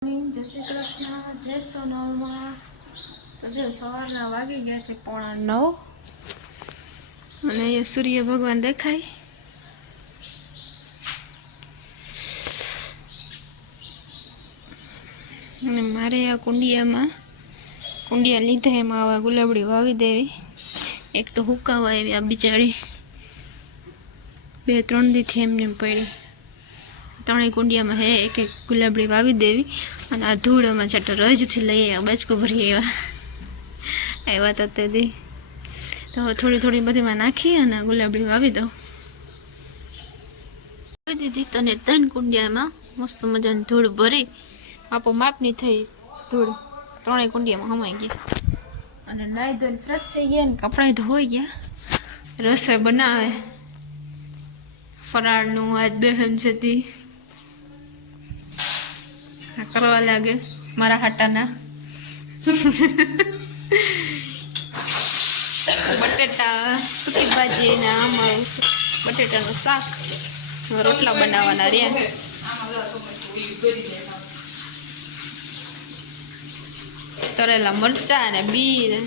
જય શ્રી કૃષ્ણ, જય સોનલમાં. જે સવારના વાગી ગયા છે 8:45 અને અહીંયા સૂર્ય ભગવાન દેખાય. અને મારે આ કુંડિયા લીધા એમાં આવા ગુલાબડી વાવી દેવી. એક તો હુકાવા એવી આ બિચારી 2-3 દીથી એમને પડી. 3 કુંડિયામાં હે એક ગુલાબડી વાવી દેવી. અને આ ધૂળમાં છાંટો રજથી લઈ આવ્યા, બાજકો ભરી આવ્યા તો તે દી તો થોડી બધીમાં નાખી અને ગુલાબડી વાવી દઉં. વાવી દીધી તને 3 કુંડિયામાં મસ્ત મજાની ધૂળ ભરી. આપો માપની થઈ ધૂળ 3 કુંડિયામાં હમાઈ ગયા. અને નાઈ ધોઈને ફ્રેશ થઈ ગયા ને કપડાં ધોઈ ગયા. રસોઈ બનાવે ફરાળનું આજ દહન છે તે કરવા લાગે મારા હાટાના. બટેટા સુકી ભાજી ને અમારું બટેટાનું શાક, રોટલા બનાવવાના રહ્યા. તરેલા મરચા ને બી ને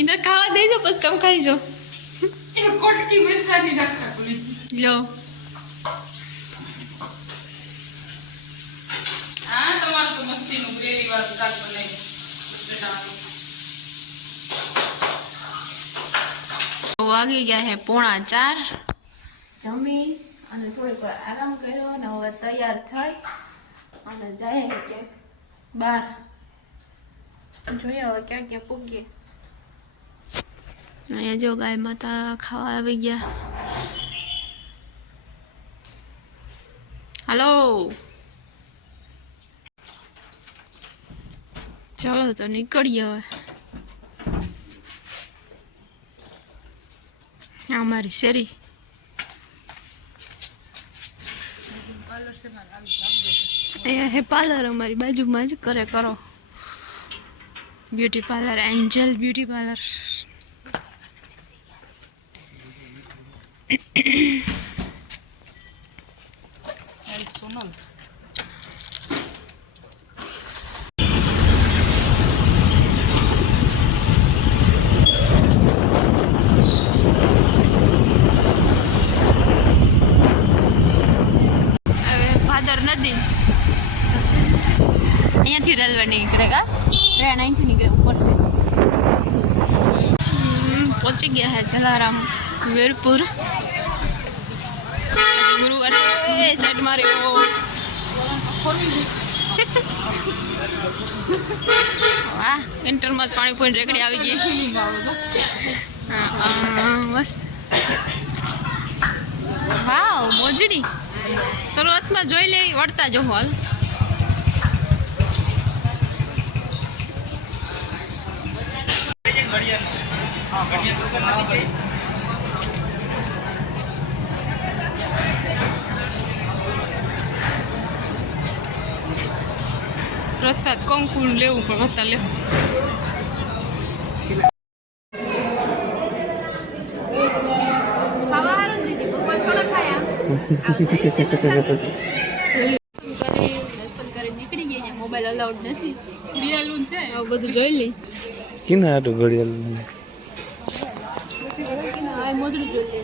એને ખાવા દેજો પછી કમ ખાઈજો. કોટકી મિરસાની નાખા લો હા તમારું તો મસ્તીનું ગ્રેવી વાળું શાક બનાવી બટેટાનું. વાગી ગયા છે 3:45. જમી અને થોડીક વાર આરામ કર્યો અને હવે તૈયાર થઈ અને જાય કે બહાર જોઈએ હવે ક્યાં ક્યાં પૂગીએ. અહીંયા જો ગાય માતા ખાવા આવી ગયા. હાલો ચાલો તો નીકળીએ હવે. અમારી શેરી અહીંયા હે પાર્લર અમારી બાજુમાં જ કરો beauty parlour, Angel beauty parlour. Sonal નદી અહીંયાથી રેલવે નીકળે કા ટ્રેન અહીંથી નીકળે ઉપરથી. પહોંચી ગયા હે જલારામ વીરપુર. ગુરુવાર સાઈડ માર્યો. વાહ ઇન્ટરમાં પાણી પોઈન્ટ રેકડી આવી ગઈ. મસ્ત વાવ મોજડી. શરૂઆતમાં જોઈ લે વળતા જો હાલ. પ્રસાદ કંકુલ લેવું પણ વત્તા લેવું. ખાવા હારું દીદી ભગવાન થોડા ખાયા. દર્શન કરી નીકળી ગયા. મોબાઈલ અલાઉડ નથી. ઘડિયાળું છે આવું બધું જોઈ લે. કિના આટો ઘડિયાળ આ મોજડી જોઈ લે.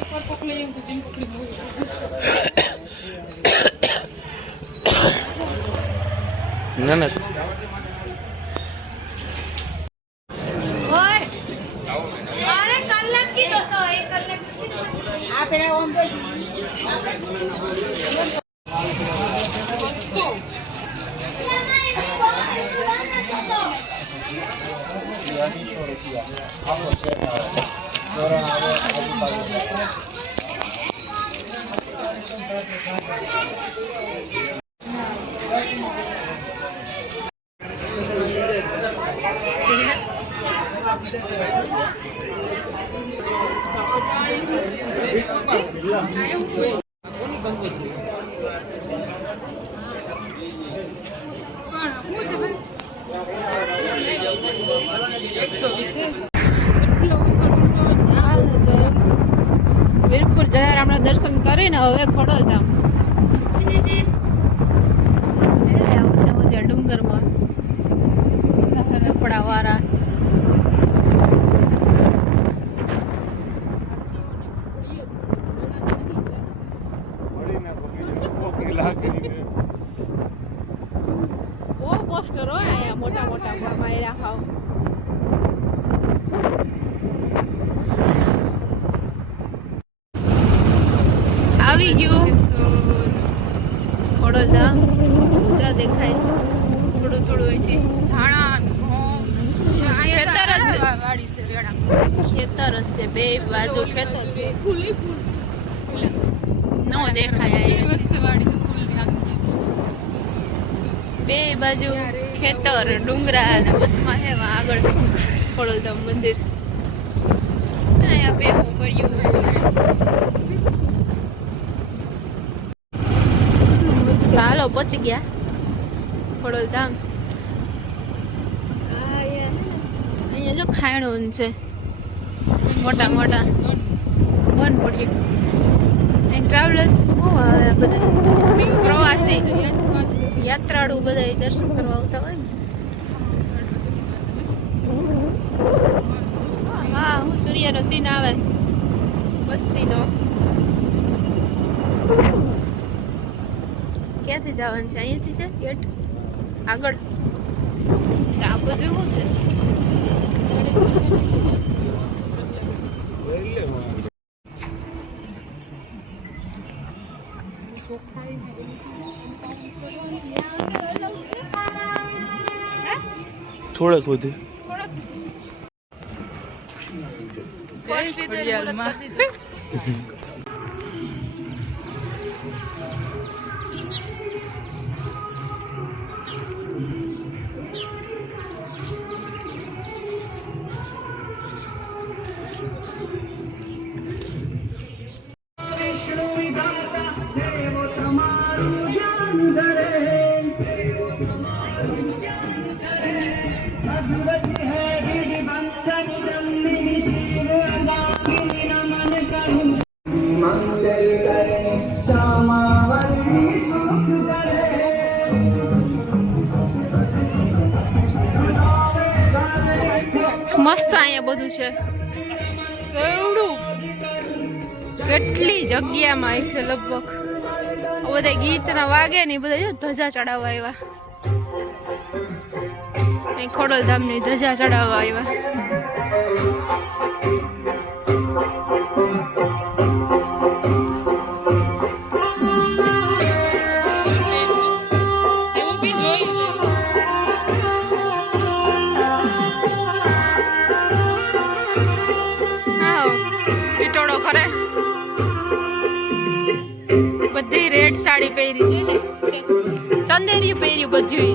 એકવાર પકડી એવું તો જીમ પકડી ના ના વીરપુર જલારામના દર્શન કરીને હવે ખોડલધામ ડુંગરમાં ચપડા વાળા બહુ પોસ્ટર હોય અહીંયા મોટા મોટા માયરા હાવ આવી ગયું ખોડલધામ જા દેખાય થોડું થોડું અહીંથી ખેતર જ છે ખેતર જ છે બે બાજુ ખેતર નો દેખાય બે બાજુ ખેતર ડુંગરા અને વચમાં હે આગળ ખોડલધામ મંદિર અહીંયા બેહવું પડ્યું હાલો પહોંચી ગયા ખોડલધામ અહીંયા જો ખાયણો છે મોટા મોટા બંધ પડ્યું અહીં ટ્રાવેલર્સ બહુ આવે બધા પ્રવાસી યાત્રાળુ બધા દર્શન કરવા આવતા હોય ને હા હું સૂર્યનો સીન આવે વસ્તીનો ક્યાંથી જવાનું છે અહીંયાથી છે ગેટ આગળ આ બધું શું છે થોડાક વધુ મસ્ત અહીંયા બધું છે કેવડું કેટલી જગ્યામાં હશે લગભગ બધા ગીતના વાગે ને બધા જો ધજા ચડાવવા આવ્યા અહીં ખોડલધામની ધજા ચડાવવા આવ્યા કરે બધી રેડ સાડી પહેરી છે ને ચંદેરી પહેરી બધી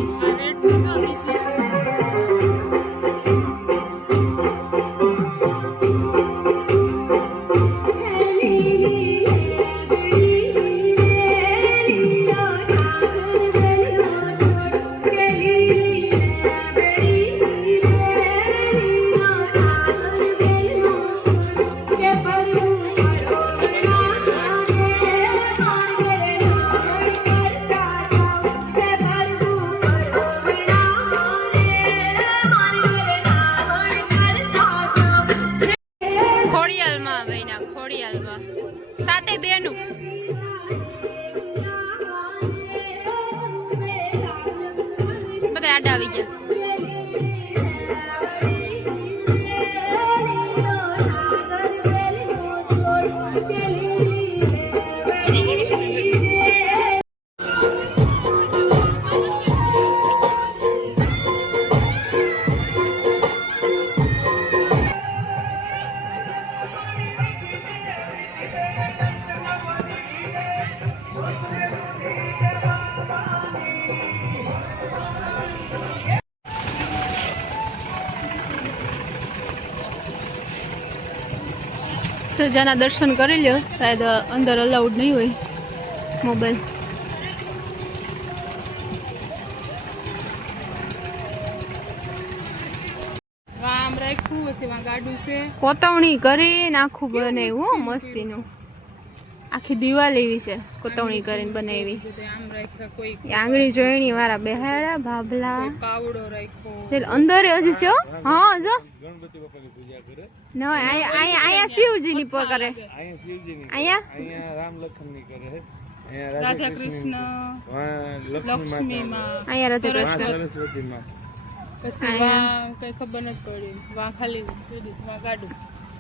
સાથે બેનું બધા આડા આવી ગયા તો જેના દર્શન કરી લ્યો શાયદ અંદર અલાઉડ નહીં હોય મોબાઈલ રાખ્યું પછી એમાં ગાડું છે કોતવણી કરીને આખું બનાવ્યું મસ્તીનું આખી દિવાલ એવી છે કોતવણી કરીને બનાવી આમ રાખ્યા કોઈ આંગળી જોઈણી વાળા બેહાડા ભાભલા પાવડો રાખ્યો એટલે અંદર હજી છે હો. હા જો ના અહીંયા શિવજીની કરે અહીંયા રાધા કૃષ્ણ લક્ષ્મી માં અહીંયા રાધા કૃષ્ણ સરસ્વતી માં પછી વાં કઈ ખબર નથી પડી વાં ખાલી વાં ગાડું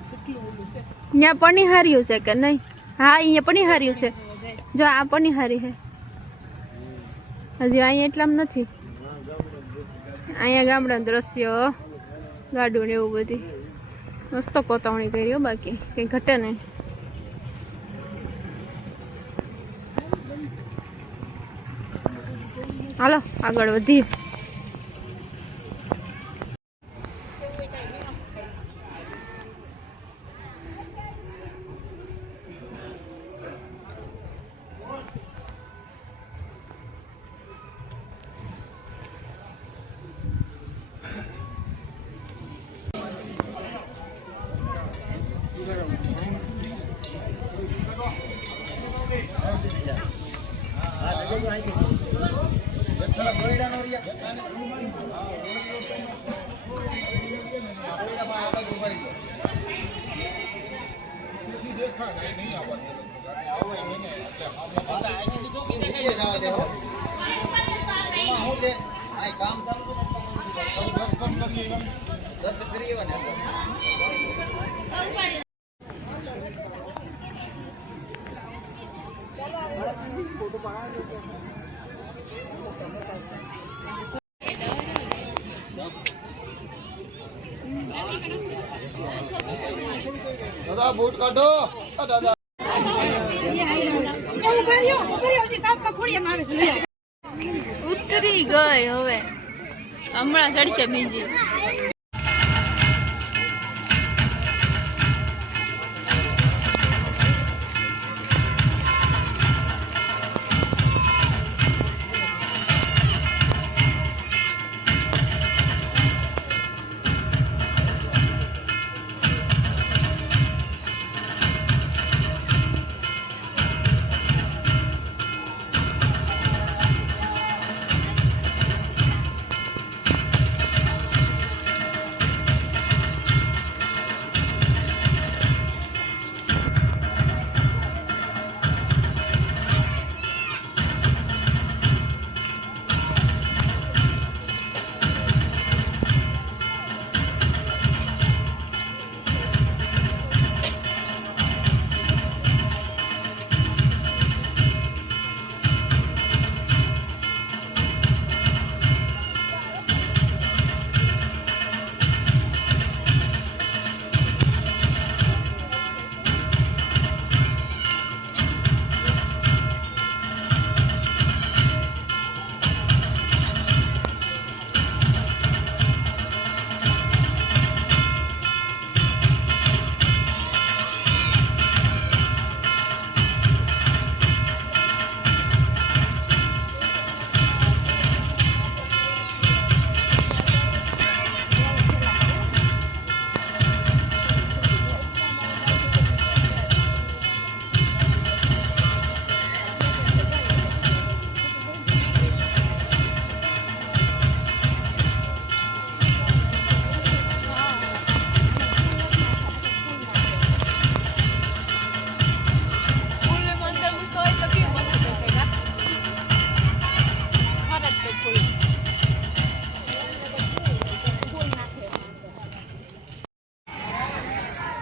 કેટલું ઓલું છે અહીંયા પનિહાર્યું છે કે નહીં હા અહીંયા પનિહાર્યું છે જો આ પનિહારી છે હજી અહીંયા એટલામાં નથી અહીંયા ગામડાનું દ્રશ્ય ગાડું ને એવું બધી મસ્ત કોતવણી કરી બાકી કંઈ ઘટે નહીં હાલો આગળ વધીએ દાદા બૂટ કાઢો દાદા ઉતરી ગઈ હવે હમણાં ચડશે બીજી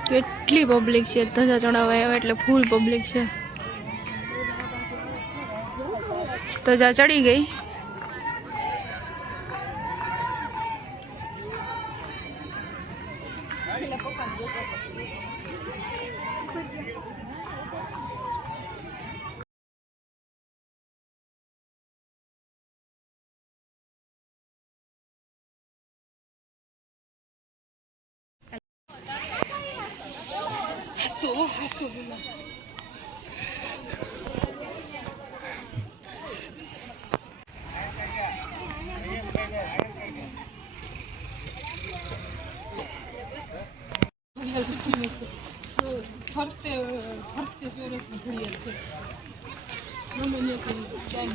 કેટલી પબ્લિક છે ધજા ચડાવવા આવ્યા એટલે ફૂલ પબ્લિક છે ધજા ચડી ગઈ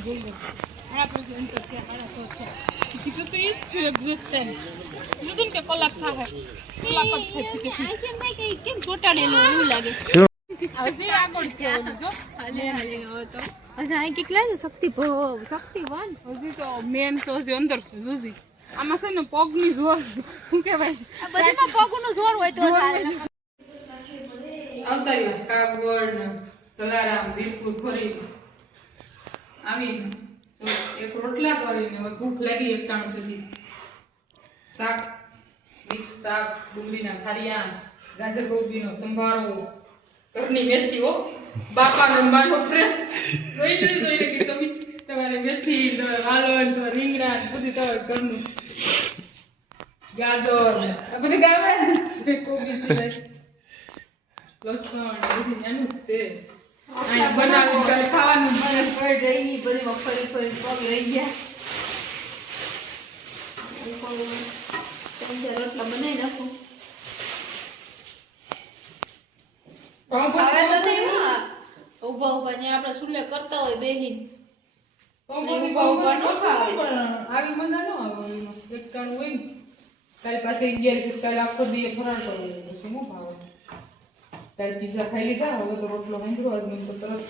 જોઈ લો ઘણા પછી અંતર થયા 6:30 થયા કીધું તો ઈ જ છે એક્ઝેક્ટ ટાઈમ કીધું કે કલાક થાય કલાક જ થાય કેમ ચોટાડેલું એવું લાગે હજી આગળ છે ઓલું જો હાલે તો અચ્છા અહીં કેટલા છે શક્તિવાન હજી તો મેન તો હજી અંદર છે જોજી આમાં છે ને પગની જોર શું કહેવાય બધીમાં પગનું જોર હોય તો આવતા રહ્યો કાગવડ ને જલારામ વીરપુર ફરી આવીને તો એક રોટલા કરીને હવે ભૂખ લાગી એકટાણું સુધી શાક મિક્સ શાક ડુંગળીના ખારિયા ગાજર ગોબીનો સંભારો ઘરની મેથી હો બાપાનો બાનો પ્રેમ જોઈને કે તમે તમારે મેથી વાલોન તો રીંગણા બધું તમારે ઘરનું ગાજર આ બધું ગામડા છે કોબી સિલાઈ લસણ બધું એનું છે આ બનાવી કાલે ખાવાનું પડ રહી બધી મફરી પગ રહી ગયા રોટલા બનાવી નાખું હવે તો નહીં ઉભા ઉભા ને આપણે સુલે કરતા હોય બેહીન આવી મજા ન આવે એકટાણું હોય ને કાલે પાસે 11 છે કાલે આખો દી ફરાળ કરવો પછી શું ભાવે કાલે પીઝા ખાઈ લીધા હવે તો રોટલો માંગ્યો આજ મને તો તરત